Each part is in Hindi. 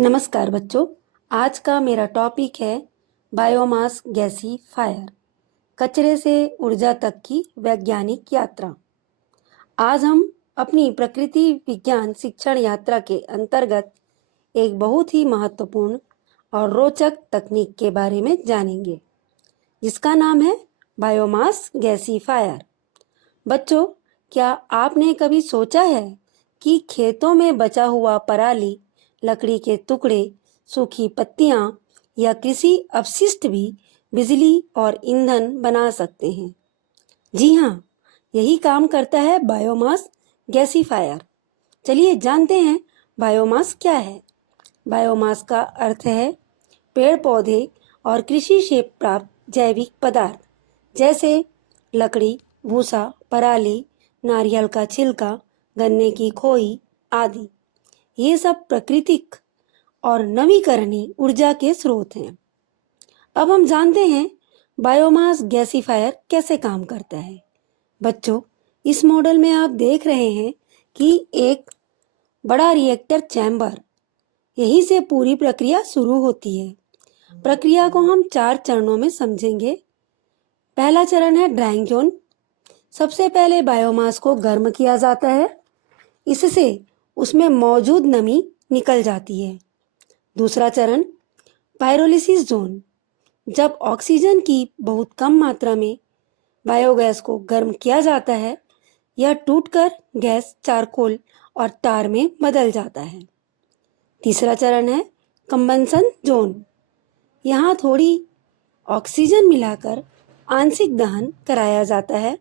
नमस्कार बच्चों। आज का मेरा टॉपिक है बायोमास गैसीफायर, कचरे से ऊर्जा तक की वैज्ञानिक यात्रा। आज हम अपनी प्रकृति विज्ञान शिक्षण यात्रा के अंतर्गत एक बहुत ही महत्वपूर्ण और रोचक तकनीक के बारे में जानेंगे, जिसका नाम है बायोमास गैसीफायर। बच्चों, क्या आपने कभी सोचा है कि खेतों में बचा हुआ पराली, लकड़ी के टुकड़े, सूखी पत्तियां या कृषि अपशिष्ट भी बिजली और ईंधन बना सकते हैं? जी हाँ, यही काम करता है बायोमास गैसीफायर। चलिए जानते हैं बायोमास क्या है। बायोमास का अर्थ है पेड़ पौधे और कृषि से प्राप्त जैविक पदार्थ, जैसे लकड़ी, भूसा, पराली, नारियल का छिलका, गन्ने की खोई आदि। ये सब प्राकृतिक और नवीकरणीय ऊर्जा के स्रोत हैं। अब हम जानते हैं बायोमास गैसीफायर कैसे काम करता है। बच्चों, इस मॉडल में आप देख रहे हैं कि एक बड़ा रिएक्टर चैम्बर, यहीं से पूरी प्रक्रिया शुरू होती है। प्रक्रिया को हम 4 चरणों में समझेंगे। पहला चरण है ड्राइंग जोन। सबसे पहले बायोमास को गर्म किया जाता है, इससे उसमें मौजूद नमी निकल जाती है। दूसरा चरण पायरोलिसिस जोन। जब ऑक्सीजन की बहुत कम मात्रा में बायोगैस को गर्म किया जाता है, यह टूटकर गैस चारकोल और टार में बदल जाता है। तीसरा चरण है कंबंसन जोन। यहाँ थोड़ी ऑक्सीजन मिलाकर आंशिक दहन कराया जाता है,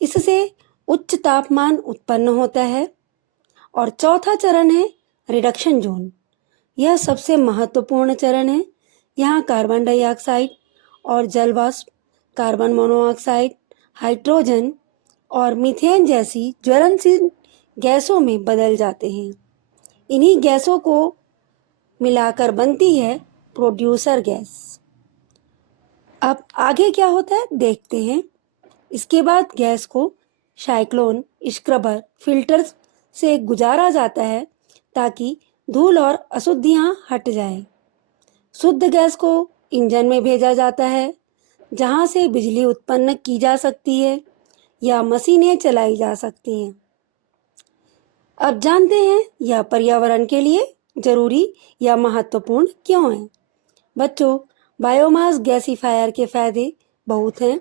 इससे उच्च तापमान उत्पन्न होता है। और चौथा चरण है रिडक्शन जोन। यह सबसे महत्वपूर्ण चरण है। यहाँ कार्बन डाइऑक्साइड और जल वाष्प कार्बन मोनोऑक्साइड, हाइड्रोजन और मीथेन जैसी ज्वलनशील गैसों में बदल जाते हैं। इन्हीं गैसों को मिलाकर बनती है प्रोड्यूसर गैस। अब आगे क्या होता है देखते हैं। इसके बाद गैस को साइक्लोन, स्क्रबर, फिल्टर से गुजारा जाता है ताकि धूल और अशुद्धियां हट जाएं। शुद्ध गैस को इंजन में भेजा जाता है, जहां से बिजली उत्पन्न की जा सकती है या मशीनें चलाई जा सकती हैं। अब जानते हैं यह पर्यावरण के लिए जरूरी या महत्वपूर्ण क्यों है। बच्चों, बायोमास गैसीफायर के फायदे बहुत हैं,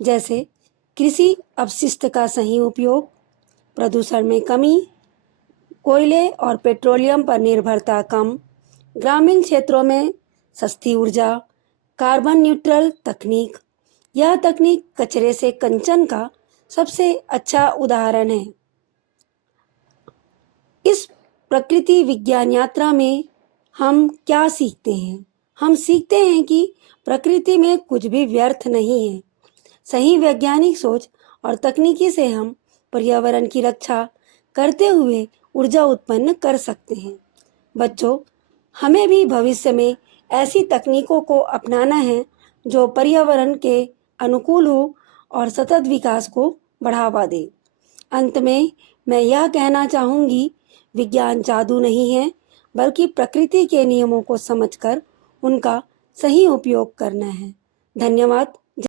जैसे कृषि अपशिष्ट का सही उपयोग, प्रदूषण में कमी, कोयले और पेट्रोलियम पर निर्भरता कम, ग्रामीण क्षेत्रों में सस्ती ऊर्जा, कार्बन न्यूट्रल तकनीक। यह तकनीक कचरे से कंचन का सबसे अच्छा उदाहरण है। इस प्रकृति विज्ञान यात्रा में हम क्या सीखते हैं? हम सीखते हैं कि प्रकृति में कुछ भी व्यर्थ नहीं है। सही वैज्ञानिक सोच और तकनीकी से हम पर्यावरण की रक्षा करते हुए ऊर्जा उत्पन्न कर सकते हैं। बच्चों, हमें भी भविष्य में ऐसी तकनीकों को अपनाना है जो पर्यावरण के अनुकूल हो और सतत विकास को बढ़ावा दे। अंत में मैं यह कहना चाहूँगी, विज्ञान जादू नहीं है, बल्कि प्रकृति के नियमों को समझकर उनका सही उपयोग करना है। धन्यवाद।